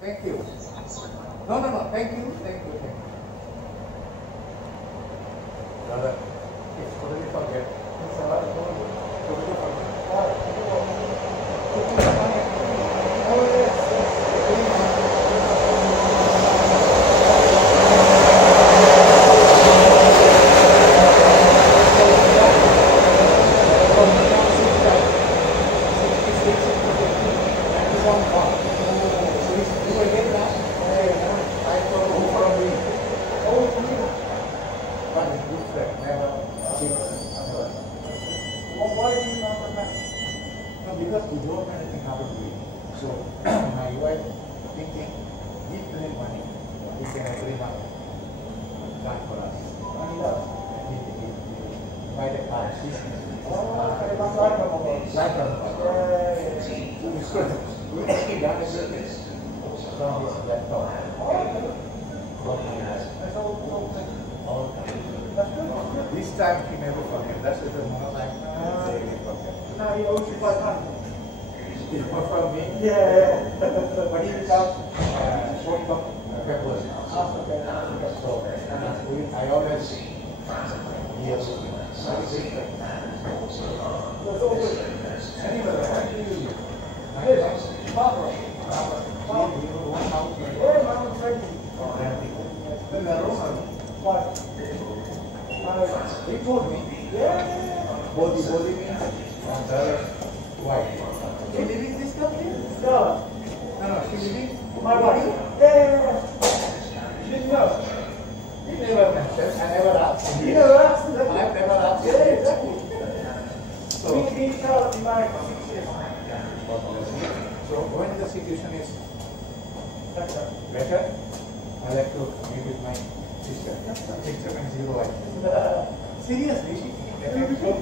Thank you. No, no, no. Thank you. Thank you. Thank you. Brother, it's totally forget. It's a lot of totally forget. Because we don't have anything how to do it. So my wife thinking, we bring money, we can every month done for us. Money does. Buy the car, she's right from we actually done everything from his laptop. This time he never forget. That's the moment like he forget. Now he owes you 500. From me? Yeah. But he becomes short of peppers. Okay. So I always hear That's all good. anyway, what do you use? Yes. Barbara. One house. Yeah, Mama's ready. In the room. Why? He told me. Yeah. Body means and the other wife. She living in this country? No. No, she living. My wife. Yeah. You didn't know? He never mentioned. I never asked. You never asked them. I've never asked. Yeah, exactly. So, Me and Charlotte been married for 6 years. so when the situation is Better. better, I like to meet with my sister. Sister and zero wife. Seriously, she affects from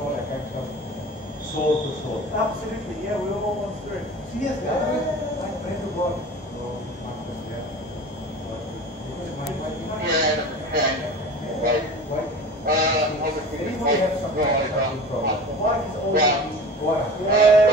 all affects from soul to soul. Absolutely, yeah, we all want spirit. Seriously, I pray to God. Oh, Master, yeah. Because my wife, you know, wife, everybody has some problem. The wife is always. What? Yeah.